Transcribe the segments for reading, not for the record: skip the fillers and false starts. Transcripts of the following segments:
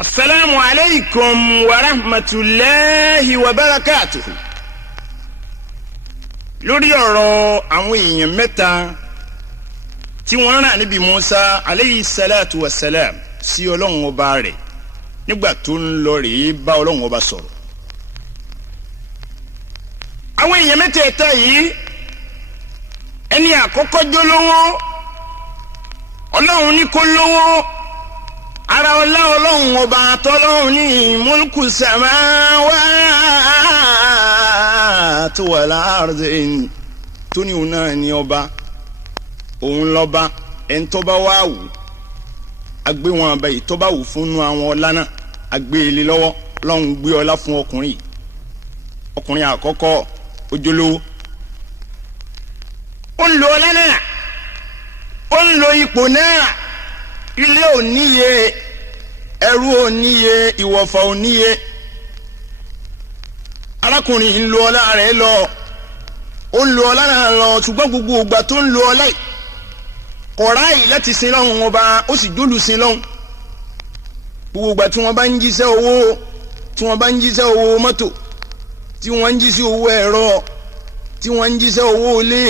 السلام عليكم ورحمة الله وبركاته. lórí ọ̀rọ̀ àwọn èèyàn mẹ́ta tí wọ́n rán Ànábì Mùsá alayhi salatu wa salam sí Ọlọ́run ọba rẹ̀ nígbà tó ń lọ rèé bá Ọlọ́run ọba sọ̀rọ̀. àwọn èèyàn mẹ́tẹ̀ẹ̀ta yìí ẹni àkọ́kọ́ jólówó Ọlọ́run ní kó lówó ara ọlá Ọlọ́run ọba tọ́lọ́run ní mulku samawati wal ardi tó ní òun náà ní ọba òun lọ́ba ẹni tó bá wà wù agbé wọn àbẹ̀yì tó bá wù fún àwọn ọlá náà agbé ilé lọ́wọ́ Ọlọ́run gbé ọlá fún ọkùnrin àkọ́kọ́ ojúlówó ó ń lo ọlá náà ó ń lo ipò náà ilé ò níye ẹrú ò níye ìwọ̀fà ò níye arákùnrin ń lo ọlá rẹ̀ lọ ó ń lo ọlá náà lọ ṣùgbọ́n gbogbo ìgbà tó ń lo ọlá yìí kọ̀ráì láti sin lọ́hùn ọba ó sì jólù sin lọ́hùn gbogbo ìgbà tí wọ́n bá ń jíṣẹ́ owó mọ́tò tí wọ́n ń jíṣẹ́ owó ẹ̀rọ tí wọ́n ń jíṣẹ́ owó ilé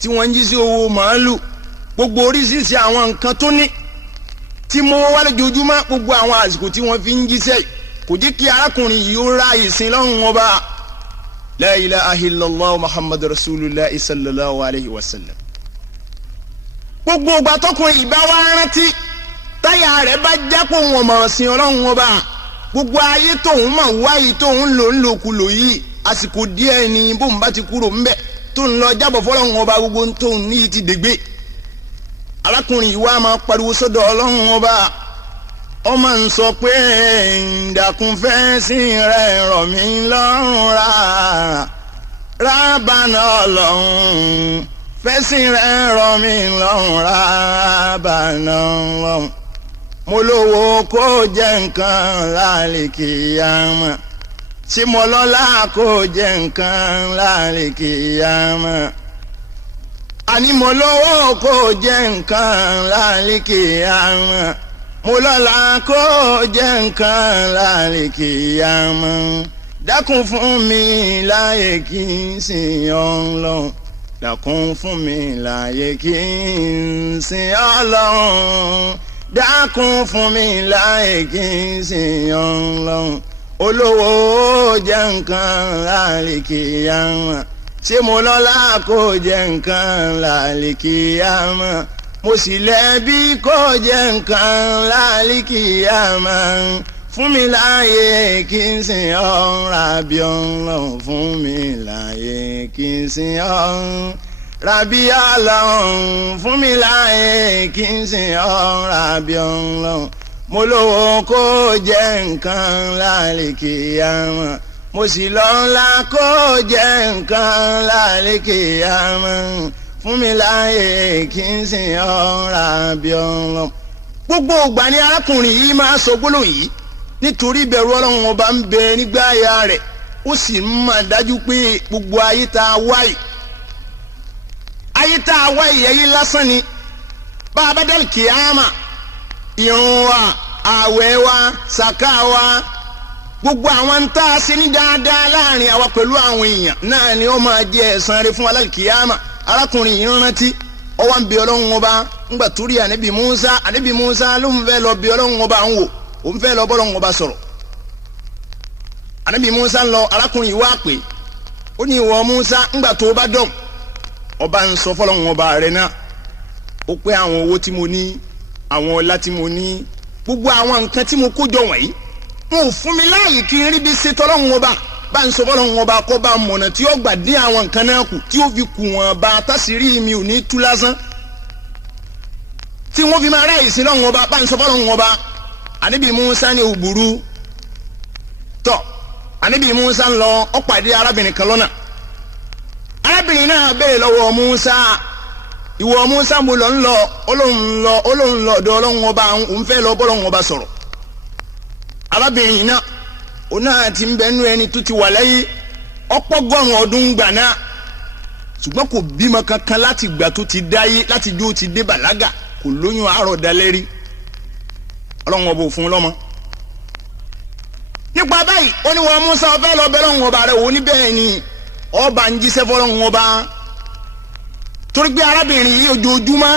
tí wọ́n ń jíṣẹ́ owó màálù gbogbo oríṣiríṣi àwọn nǹkan tó ní tí mo wá lójoojúmọ́ gbogbo àwọn àsìkò tí wọ́n fi ń jíṣẹ́ kò jẹ́ kí arákùnrin yìí ó ra ìsìn lọ́hùn ọba la ilaha illallah muhammadu rasulullah sallallahu alayhi wa sallam. gbogbo ìgbà tọkùnrin ìbá wa rántí táyà rẹ̀ bá jápò wọn mọ̀ sí ọlọ́hun ọba gbogbo ayé tóun mọ̀ wáyé tóun lò ń lòkulò yìí àsìkò díẹ̀ ni bóun bá ti kúrò ńbẹ̀ tó ń lọ jábọ̀ fọlọ́hun ọba gbogbo tóun ní ti dègbé arákùnrin yìí wá máa pariwo sọ́dọ̀ ọlọ́hun ọba ọmọ ń sọ pé ìdàkúnfẹ́ sí rẹ̀ rọ̀ mí lọ́rùn rábànà ọlọ́run fẹ́sí rẹ̀ rọ̀ mí lọ́rùn rábànà ọlọ́run mo lówó kó jẹ́ nǹkan lálẹ́ kíyámà tí mo lọ́lá kó jẹ́ nǹkan lálẹ́ kíyámà àní mo lówó kó jẹ́ nǹkan lálẹ́ kíyámà mo lọ́lá kó jẹ́ nǹkan lálẹ́ kíyámà dákun fún mi láyé kí n sìn Ọlọ́run dákun fún mi láyé kí n sìn Ọlọ́run dákun fún mi láyé kí n sìn Ọlọ́run olówó jẹ́ nǹkan lálẹ́ kíyámà ṣé mo lọ́lá kó jẹ́ nǹkan lálẹ́ kíyámà mo sì lẹ́bi kó jẹ́ nǹkan lálẹ́ kíyámà fún mi láyé kí n sìn ọ́ Rabbi Ọlọ́run fún mi láyé kí n sìn ọ́ Rabbi Ọlọ́run fún mi láyé kí n sìn ọ́ Rabbi Ọlọ́run mo lówó kó jẹ́ nǹkan lálẹ́ kíyámà mo sì lọ́lá kó jẹ́ nǹkan lálẹ́ kíyámà fún mi láyé kí n sìn ọ́ Rabbi Ọlọ́run. gbogbo ìgbà ni arákùnrin yìí máa sọ gbólóhùn yìí nítorí ìbẹ̀rù Ọlọ́run ọba ń bẹ nígbà àyà rẹ̀ ó sì ń máa dájú pé gbogbo ayé tá a wáyé ẹ̀yí lásán ni bá a bá dẹ́rù kíyámà ìrun wa ààwẹ̀ wa sàká wa gbogbo àwọn ń tá a ṣe ní dáadáa láàrin àwa pẹ̀lú àwọn èèyàn náà ni ó máa jẹ ẹ̀san rẹ̀ fún alálìkíyámà arákùnrin yìí rántí ọwọ́ ń bi Ọlọ́run ọba ńgbà tó rí Ànábì Mùsá ló ń fẹ́ lọ bi Ọlọ́run ọba ń wò ó ń fẹ́ lọ bọ́lọ́run ọba sọ̀rọ̀ Ànábì Mùsá ń lọ arákùnrin yìí wá pé ó ní ìwọ Mùsá ńgbà tó bá dọ̀m ọba ń sọ fọlọ́run ọba rẹ̀ náà ó pé àwọn owó tí mo ní àwọn ọlá tí mo ní gbogbo àwọn nǹkan tí mo kó jọ wọ̀nyí wọn ò fún mi láàyè kí n rí bí ṣe tọ́lọ́run ọba bá ń sọ fọlọ́run ọba kó bá mọ̀nà tí ó gbà dín àwọn nǹkan náà kù tí ó fi kù wọn bá tásìrí mi ò ní tú lásán tí wọ́n fi máa ráyè sí lọ́run ọba bá ń sọ fọlọ́run ọba Ànábì Mùsá ní òbúrú tọ́ Ànábì Mùsá ń lọ ó pàdé arábìnrin kan lọ́nà arábìnrin náà béèrè lọ́wọ́ Mùsá ìwọ Mùsá mo lọ ń lọ olóhùn lọ ọ̀dọ̀ Ọlọ́run ọba òun fẹ́ lọ bọ́lọ́run ọba sọ̀rọ̀ arábìnrin náà òun náà ti ń bẹnu ẹni tó ti wà láyé ọ̀pọ̀gọ́rùn ọdún gbà náà ṣùgbọ́n kò bímọ kankan láti gbà tó ti dáyé láti jó ti dé bàlágà kò lóyún àárọ̀ dalẹ́ rí Ọlọ́run ọba ò fún lọ́mọ nípa báyìí ó ní wọ́n Musa ọ̀fẹ́ lọ bẹ́ẹ̀ lọ́wọ́ ọba rẹ̀ wò ní bẹ́ẹ̀ ni ọba ń jíṣẹ́ fọlọ́wọ́ ọba torí pé arábìnrin yìí ojoojúmọ́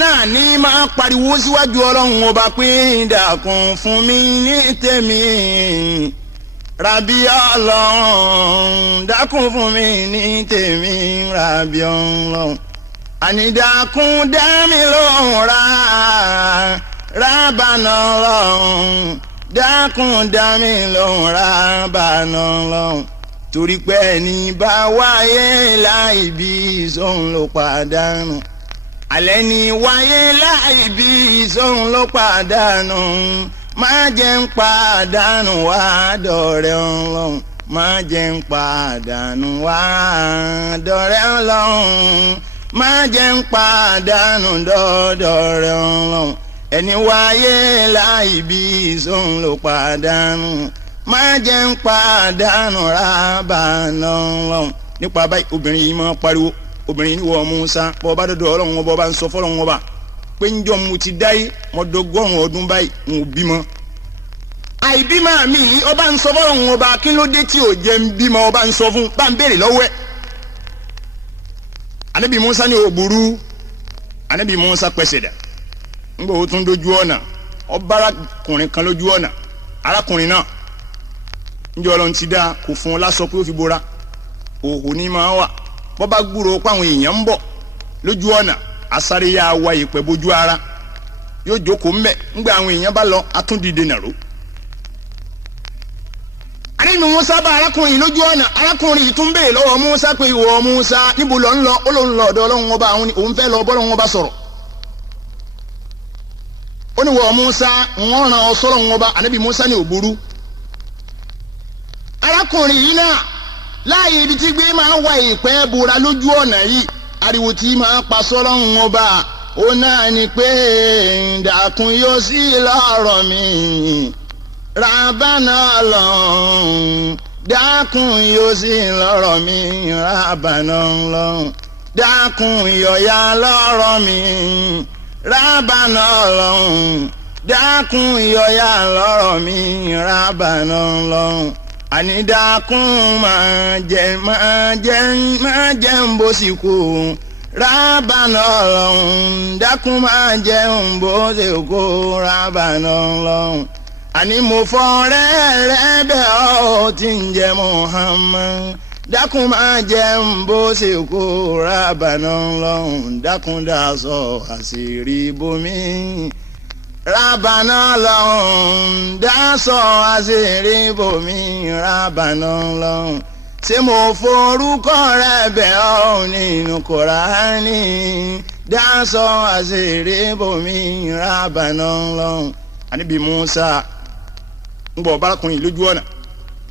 náà ní máa pariwo síwájú ọlọ́run ọba pé dákun fún mi ní tèmi rabi ọlọ́run dákun fún mi ní tèmi rabi ọlọ́run àní dákun dá mi lóhùn rábànà ọlọ́run dákun dá mi lóhùn rábànà ọlọ́run torí pé ẹni bá wáyé láì bí sóun ló pàdánù alẹ́ ni wáyé láì bí sóun ló pàdánù má jẹ́ ń pàdánù wá dọ̀rẹ́ ọlọ́run má jẹ́ ń pàdánù wá dọ̀rẹ́ ọlọ́run má jẹ́ ń pàdánù dọ̀rẹ́ ọlọ́run ẹni wáyé láì bí sóun ló pàdánù má jẹ́ ń pàdánù rábànà ọlọ́run. nípa báyìí obìnrin yìí máa pariwo obìnrin yìí wọ Musa bọ́ bá dọ̀dọ̀ ọlọ́run ọba ọba ń sọ fọlọ́run ọba pé ń jọ mo ti dáyé mo dọ́gọ́rùn ọdún báyìí n ò bímọ. àìbímọ mi ọba ń sọ fọlọ́run ọba kí ló dé tí ò jẹ́ ń bímọ ọba ń sọ fún bá ń béèrè lọ́wọ́ ẹ̀. Ànábì Musa ní ò burú Ànábì Musa pẹ̀sẹ̀ dà ńgbà ó tún dojú ọ̀nà ọba arákùnrin kan lójú ọ̀nà arákùnrin náà njẹ́ ọlọ́run ti dá kò fún un lásọ pé ó fi bora òhò ní máa wà bọ́ bá gbúrò páwọn èèyàn ń bọ̀ lójú ọ̀nà asáré yá wa ìpẹ́ bójú ara yóò jókòó mbẹ́ ńgbà àwọn èèyàn bá lọ atúndìde nàró. Ànábì Musa bá arákùnrin lójú ọ̀nà arákùnrin yìí tún béèrè lọ́wọ́ Musa pé ìwọ Musa níbo lọ ń lọ ó lóun lọ ọ̀dọ̀ ọlọ́run ọba àwọn òun fẹ́ lọ bọ́lọ́run ọba sọ̀rọ̀ ó ní wọ Musa wọ́n ràn ọ sọ́rọ̀ ọba Ànábì Musa ní òbúrú. arákùnrin yìí náà láàyè ibi tí gbé máa ń wá ìpẹ́ bora lójú ọ̀nà yìí ariwo tí máa pa sọ́lọ́run ọba ó náà ni pé dákun yóò sí lọ́rọ̀ mi rábànà ọlọ́run dákun yóò sí lọ́rọ̀ mi rábànà ọlọ́run dákun yọ̀yà lọ́rọ̀ mi rábànà ọlọ́run dákun yọ̀yà lọ́rọ̀ mi rábànà ọlọ́run àní dákun máa jẹ́ ń bó sì kú rábànà ọlọ́run dákun máa jẹ́ ń bó sì kú rábànà ọlọ́run àní mo fọ́ rẹ́ bẹ́ẹ̀ ọ́ tí ń jẹ́ Muhammad dákun máa jẹ́ ń bó sì kú rábànà ọlọ́run dákun dáṣọ àṣírí bomi. Rábànà ọlọ́run dáṣọ àṣírí bomi rábànà ọlọ́run ṣé mo forúkọ rẹ bẹ̀ ọ́ nínú Kùránì dáṣọ àṣírí bomi rábànà ọlọ́run. Ànábì Musa ń bọ̀ bárakùnrin lójú ọ̀nà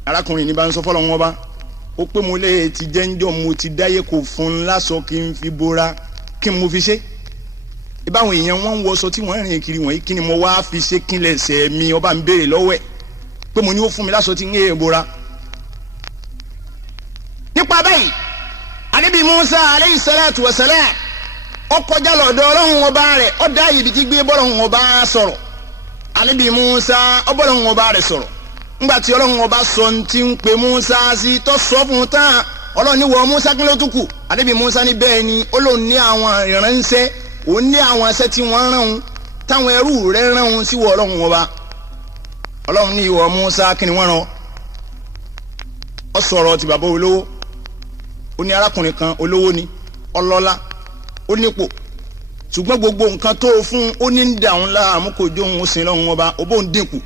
arákùnrin ní bá ń sọ fọlọ́run ọba ó pé mo lè ti jẹ́ ńjọ́ mo ti dáyé kò fún un lásọ kí n fi bora kí n mo fi ṣe ìbáwọn èèyàn wọn ń wọṣọ tí wọ́n rìn kiri wọ̀nyí kí ni mo wá fi ṣe kí n lè ṣe mi ọba ń béèrè lọ́wọ́ ẹ̀ pé mo ní ó fún mi láṣọ tí ń yé ebora. nípa báyìí Ànábì Musa aleyhi salatu wa salam ó kọjá lọ́dọ̀ ọlọ́run ọba rẹ̀ ó dá ibi tí gbé bọ́lọ́run ọba sọ̀rọ̀ Ànábì Musa ó bọ́lọ́run ọba rẹ̀ sọ̀rọ̀ ńgbà tí ọlọ́run ọba sọ ti ń pe Musa sí tó sọ fún un tán ọlọ́run ní wọ Musa kí ló tún kù Ànábì Musa ní bẹ́ẹ̀ ni ó lóun ní àwọn ìránṣẹ́ ó ní àwọn ẹsẹ̀ tí wọ́n rán un táwọn ẹrú rẹ̀ rán un sí wọ ọlọ́run ọba ọlọ́run ní ìwọ Musa kí ni wọ́n rán ọ sọ̀rọ̀ ti bàbá olówó ó ní arákùnrin kan olówó ni ọlọ́lá ó nípò ṣùgbọ́n gbogbo nǹkan tó fún ó ní ń dà òun láàmú kò jó òun ó sin lọ́run ọba ó bóun dínkù.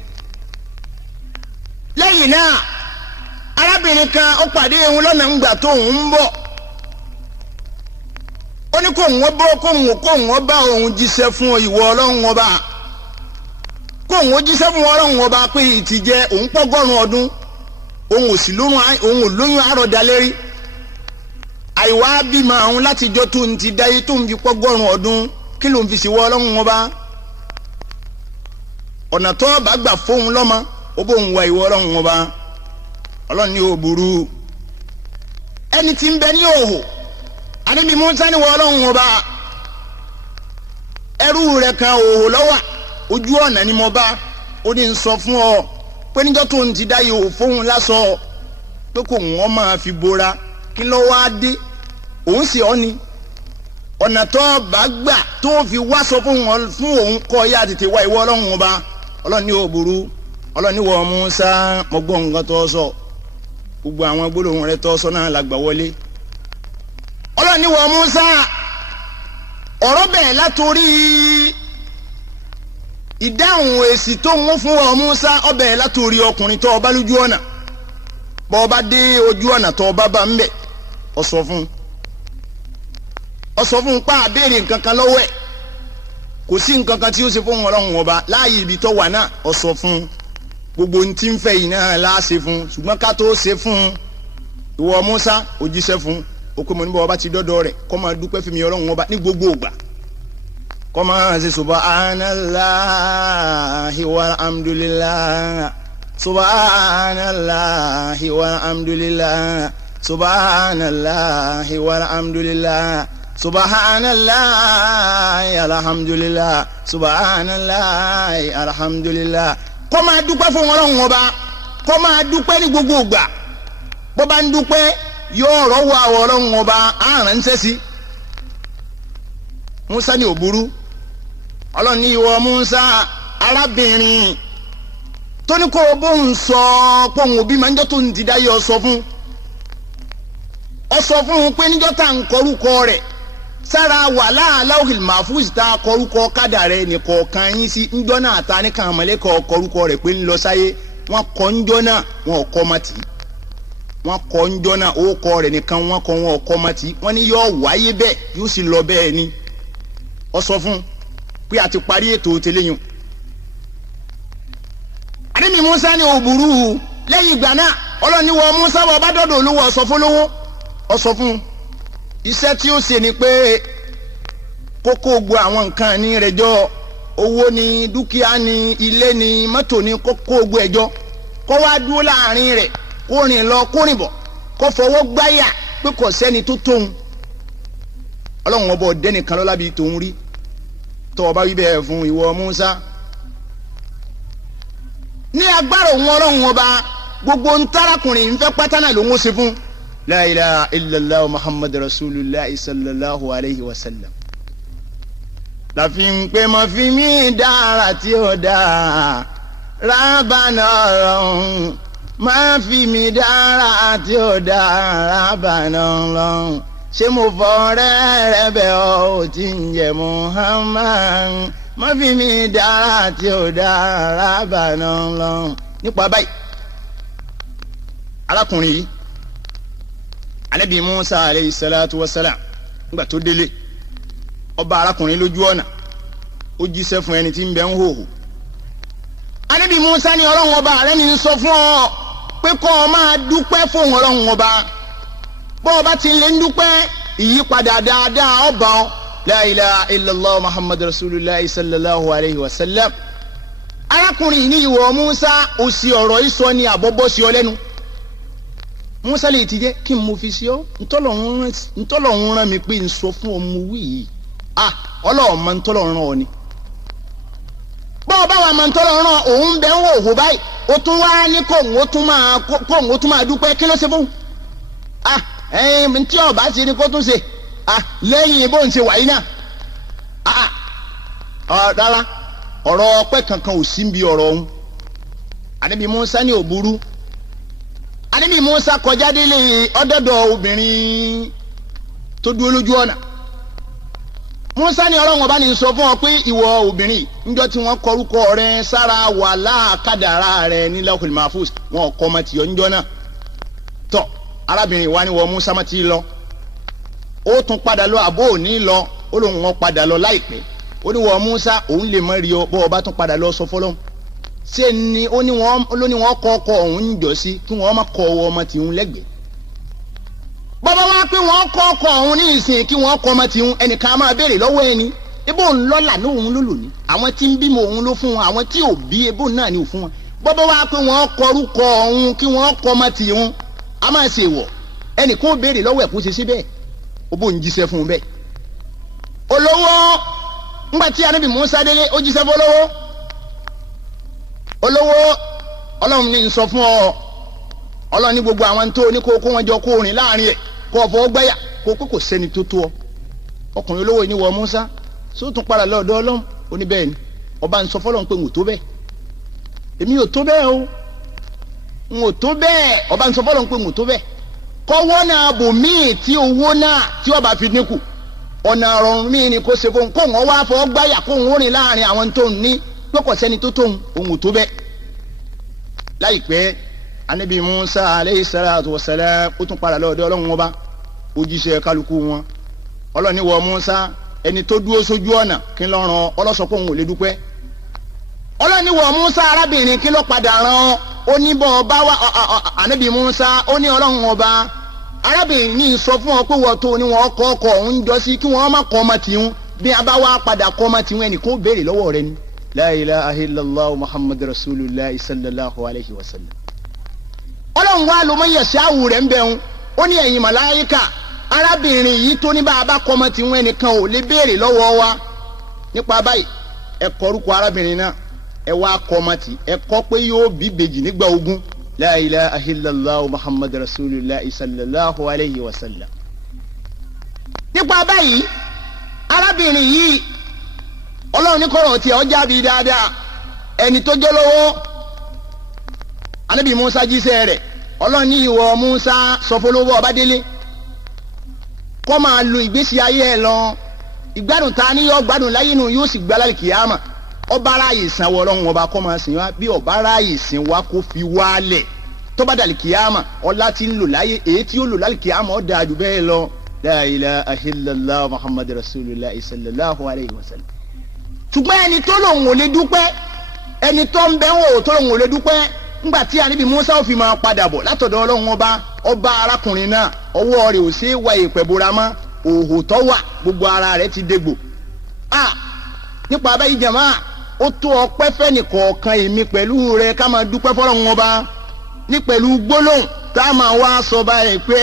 lẹ́yìn náà arábìnrin kan ó pàdé òun lọ́nà ńgbà tó òun ń bọ̀ ó ní kóun ó bá òun jíṣẹ́ fún ìwọ ọlọ́run ọba kóun ó jíṣẹ́ fún ọlọ́run ọba pé ìtìjẹ òun pọ́gọ́rùn ọdún òun ò sì lóyún àròdálẹ́rí àìwá bímọ àwọn látijọ́ tó ń ti dáyé tó ń fi pọ́gọ́rùn ọdún kí ló ń fi ṣèwọ́ ọlọ́run ọba ọ̀nà tó bá gbà fóun lọ́mọ ó bóun wá ìwọ ọlọ́run ọba ọlọ́run ní òbúrú ẹni tí ń bẹ ní òhò Ànábì Mùsá ní wọ ọlọ́run ọba ẹrú rẹ̀ kan òhò lọ́wà ojú ọ̀nà ni mo bá ó ní ń sọ fún ọ pé níjọ́ tó ń ti dá yìí ò fóun lásọ pé kò wọ́n máa fi bora kí ló wá dé òun sì ọ́ ni ọ̀nà tó bá gbà tó fi wá sọ fún òun kọ́ ya tètè wá ìwọ ọlọ́run ọba ọlọ́run ní òbúrú ọlọ́run ní wọ Mùsá mo gbọ́ nǹkan tó sọ gbogbo àwọn gbólóhùn rẹ tó sọ náà la gbà wọlé ọlọ́run ní wọ Mùsá ọ̀rọ̀ bẹ̀rẹ̀ látòrí ìdáhùn èsì tó ń fún ọ Mùsá ó bẹ̀rẹ̀ látòrí ọkùnrin tó ọba lójú ọ̀nà bọ́ ọba dé ojú ọ̀nà tó ọba bá ń bẹ̀ ọ sọ fún pa àbẹ̀rẹ̀ nǹkan kan lọ́wọ́ ẹ̀ kò sí nǹkan kan tí ó ṣe fún ọlọ́run ọba láàyè ibi tó wà náà ọ sọ fún gbogbo ohun tí ń fẹ́ yìí náà láàṣẹ fún ṣùgbọ́n ká tó ṣe fún ìwọ Mùsá ó jíṣẹ́ fún okwe mo ní bọ́ ọba ti dọ́dọ̀ rẹ̀ kó máa dúpẹ́ fún mi ọlọ́run ọba ní gbogbo ògbà kó máa ṣe subhanallahi walhamdulillah subhanallahi walhamdulillah subhanallahi walhamdulillah subhanallahi alhamdulillah subhanallahi alhamdulillah kó máa dúpẹ́ fún ọlọ́run ọba kó máa dúpẹ́ ní gbogbo ògbà bó bá ń dúpẹ́ yóò rọ́wọ́ àwọ̀ ọlọ́run ọba àránṣẹ́ sí Mùsá ní òbúrú ọlọ́run ní ìwọ Mùsá arábìnrin tó ní kó o bóun sọ pọ̀hùn òbí máa ń jọ́ tó ń ti dáyé ọ sọ fún un pé níjọ́ tá à ń kọrúkọ rẹ̀ sára wàhálà Lawhil Mahfuz tá a kọrúkọ kádà rẹ̀ nìkọ̀ọ̀kan yín sí ńjọ́ náà ta ní kàn mọ́lẹ́kọ̀ kọrúkọ rẹ̀ pé ń lọ sáyé wọ́n kọ́ ńjọ́ náà wọn ò kọ́ mọ́tì wọ́n kọ́ ńjọ́ náà ó kọ́ rẹ̀ nìkan wọ́n kọ́ wọn ò kọ́ mọ́tì wọ́n ní yóò wáyé bẹ́ẹ̀ yóò sì lọ bẹ́ẹ̀ ni ọ sọ fún pé a ti parí ètò tẹ́lẹ̀yìn. àdèmí Mùsá ní òbúrú lẹ́yìn ìgbà náà ọlọ́ni wọ Mùsá wọ bá dọ́dọ̀ olówó ọ̀sọ̀ fọlọ́wọ́ ọ̀sọ̀ fún iṣẹ́ tí ó ṣe ni pé kókó gbọ́ àwọn nǹkan ní rẹ̀ jọ owó ni dúkìá ni ilé ni mọ́tò ni kókó gbọ́ ẹjọ́ kó wá dúró láàrin rẹ̀ kó rìn lọ kó rìn bọ̀ kó fọwọ́ gbáyà pé kò sẹ́ni tó tóun ọlọ́run ọba ọ̀dẹ́nìkan lọ́la bíi tòun rí tó o bá wí bẹ́ẹ̀ fún ìwọ Mùsá ní agbára òun ọlọ́run ọba gbogbo ntarakùnrin nfẹ́ pátá náà ló ń ṣe fún la ilaha illallah muhammad rasulillah sallallahu alayhi wa sallam láfi ń pè mọ́ fi mí dára tí ó dáa rábànà ọ̀run máa fi mí dára tí ó dáa rábànà ọ̀run ṣé mo fọ̀rẹ́ rẹ bẹ̀ ọ́ ò tí ń jẹ́ Muhammad má fi mí dára tí ó dáa rábànà ọ̀run. nípa báyìí arákùnrin yìí Ànábì Mùsá aleyhi salatu wa salam nígbà tó délé ọba arákùnrin lójú ọ̀nà ó jíṣẹ́ fún ẹni tí ń bẹ ń hòhò. Ànábì Mùsá ní ọlọ́run ọba rẹ ní sọ fún ọ pé kó o máa dúpẹ́ fún ọlọ́run ọba bó o bá ti lè ń dúpẹ́ ìyípadà dáadáa ọba ọ la ilaha illallah muhammad rasulillah sallallahu alayhi wa sallam. arákùnrin ní ìwọ Mùsá ó sì ọ̀rọ̀ ìsọ ní àbọ̀bọ̀ sí ọ lẹ́nu. Mùsá lè ti jẹ́ kí n mo fi sí ọ ntọ́lọ́run rán mi pé n sọ fún ọmọ wí yìí ọlọ́run máa ń tọ́lọ́run rán ọ ni. bọ́ọ̀ bá wa máa ń tọ́lọ́run rán òun bẹ́ẹ̀ ń wò ó báyìí ó tún wá ní kóhùn ó tún máa dúpẹ́ kí ló ṣe fún un. tí ọba ti ní kó tún ṣe lẹ́yìn bó ń ṣe wàyí náà. rárá ọ̀rọ̀ ọpẹ́ kankan ò sí bí ọ̀rọ̀ ọ̀hún. Ànábì Mùsá ní òbúrú. Ànábì Mùsá kọjá délé ọ̀dọ̀dọ̀ obìnrin tó dúró lójú ọ̀nà. Mùsá ní ọlọ́run ọba ní sọ fún ọ pé ìwọ obìnrin níjọ́ tí wọ́n kọrúkọ rẹ sára wàhálà kádàrá rẹ ní Lawhil Mahfuz wọn kọ́ ọmọ tìyọ́ níjọ́ náà. tọ́ arábìnrin wa ni wọ́n Mùsá má ti lọ ó tún padà lọ àbó òní lọ ó lóun wọn padà lọ láìpẹ́ ó ní wọ́n Mùsá òun lè mọ rí ọ bọ́ ọba tún padà lọ sọ fọlọ́n ṣé ni ó ní wọ́n kọ́ ọkọ òun ń jọ sí kí wọ́n má kọ́ ọwọ́ ọmọ tìhun lẹ́gbẹ̀ẹ́ bọ́bá wá pé wọ́n kọ́ ọkọ òun ní ìsìn kí wọ́n kọ́ ọmọ tìhun ẹnìkan á máa béèrè lọ́wọ́ ẹni ebó ń lọ́là ní òun ló lò ní àwọn tí ń bímọ òun ló fún wọn àwọn tí ò bí ebó náà ni ò fún wọn bọ́bá wá pé wọ́n kọrúkọ òun kí wọ́n kọ́ ọmọ tìhun á máa ṣe wọ̀ ẹnìkan ó béèrè lọ́wọ́ ẹ̀ kó ṣe sí bẹ́ẹ̀ ó bó ń jíṣẹ́ fún un bẹ́ẹ̀ olówó ńgbà tí Ànábì Mùsá délé ó jíṣẹ́ fún olówó ọlọ́run ní sọ fún ọ ọlọ́run ní gbogbo àwọn tó ní kó wọn jọ kó rìn láàrin ẹ̀ kó fọwọ́ gbẹ́yà kó pé kò sẹ́ni tó tó ọ ọkùnrin olówó ní wọ Musa sóòtún padà lọ́dọ̀ ọlọ́run ó ní bẹ́ẹ̀ ni ọba ń sọ fọlọ́run pé n ò tó bẹ́ẹ̀ èmi ò tó bẹ́ẹ̀ o n ò tó bẹ́ẹ̀ ọba ń sọ fọlọ́run pé n ò tó bẹ́ẹ̀ kọ́wọ́ náà bò míì tí owó náà tí ọba fi dínkù ọ̀nà ọ̀rọ̀ míì ni kò ṣe fún kó wọn wá fọwọ́ gbáyà kó wọn rìn láàrin àwọn tó ń ní pé kò sẹ́ni tó tóun òun ò tó bẹ́ẹ̀ láìpẹ́ anabi Musa aleyhi salatu wa salam ó tún padà lọ́dọ̀ ọlọ́run ọba òjíṣẹ́ kálukú wọn ọlọ́run ní wọ Musa ẹni tó dúró sójú ọ̀nà kí n lọ ràn ọlọ́sọ pé òun ò lè dúpẹ́ ọlọ́run ní wọ Musa arábìnrin kí ló padà ràn ó ní bọ́ ọba wa anabi Musa ó ní ọlọ́run ọba arábìnrin ní sọ fún ọ pé wọ́n tó ní wọn kọ́ ọkọ̀ òun jọ sí kí wọ́n má kọ́ ọmọ tìhun bí a bá wá padà kọ́ ọmọ tìhun ẹnìkan ó béèrè lọ́wọ́ rẹ ni la ilaha illallah muhammadu rasulillah sallallahu alayhi wa sallam ọlọ́run wa ló mọ̀ yẹ̀ ṣáàwù rẹ̀ ń bẹ̀rù ó ní ẹ̀yin màláyíkà arábìnrin yìí tó ní bá a bá kọ́ ọmọ tìhun ẹnìkan ò lè béèrè lọ́wọ́ wa nípa báyìí ẹ kọ orúkọ arábìnrin náà ẹ wá kọ́ ọmọ tì ẹ kọ́ pé yóò bí bèjì nígbà ogún la ilaha illallah muhammadu rasulillah sallallahu alayhi wa sallam nípa báyìí arábìnrin yìí ọlọ́run ní kọ́rọ̀ tí ọ jáde dáadáa ẹni tó jẹ́ lọ́wọ́ anabi Musa jíṣẹ́ rẹ̀ ọlọ́run ní ìwọ Musa sọfọlọ́wọ́ ọbadélé kọ́ máa lo ìgbésí ayé ẹ̀ lọ ìgbádùn ta ni yóò gbádùn láyé nù yóò sì gbá lálẹ́ kìyàmà ọba aráyè sàn wọ ọlọ́run ọba kọ́ máa sìn wá bí ọba aráyè sìn wá kó fi wálẹ̀ tó bá dàlẹ́ kìyàmà ọlá tí ń lò láyé èyí tí yóò lò lálẹ́ kìyàmà ó dáa jù bẹ́ẹ̀ lọ la ilaha illallah muhammadu rasulillah sallallahu alayhi wa sallam ṣùgbọ́n ẹni tó lòun ò lè dúpẹ́ ẹni tó ń bẹ́ wò tó lòun ò lè dúpẹ́ ńgbà tí ànábì Musa ò fi máa padà bọ̀ látọ̀dọ̀ ọlọ́run ọba arákùnrin náà ọwọ́ rẹ̀ ò ṣeé wá ìpẹ́ bora mọ́ òhò tó wà gbogbo ara rẹ̀ ti dégbò nípa abẹ́ ìjàmá ó tó ọpẹ́ fẹ́nìkọ̀ọ̀kan èmi pẹ̀lú rẹ̀ ká máa dúpẹ́ fọ́lọ́run ọba ní pẹ̀lú gbólóhùn ká máa wá sọ báyìí pé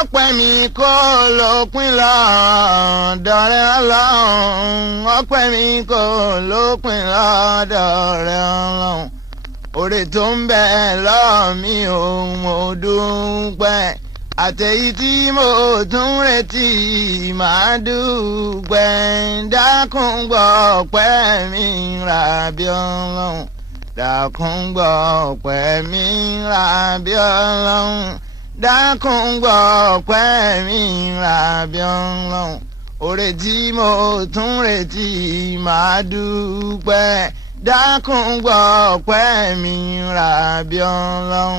ọpẹ́ mi kò lópin lọ́dọ̀ rẹ Ọlọ́run ọpẹ́ mi kò lópin lọ́dọ̀ rẹ Ọlọ́run oore tó ń bẹ lọ́mí òun mo dúpẹ́ àtẹ̀yí tí mo tún retí máa dúpẹ́ dákun gbọ́ ọpẹ́ mi Rabbi Ọlọ́run dákun gbọ́ ọpẹ́ mi Rabbi Ọlọ́run dákun gbọ́ ọpẹ́ mi Rabbi Ọlọ́run oore tí mo tún retí máa dúpẹ́ dákun gbọ́ ọpẹ́ mi Rabbi Ọlọ́run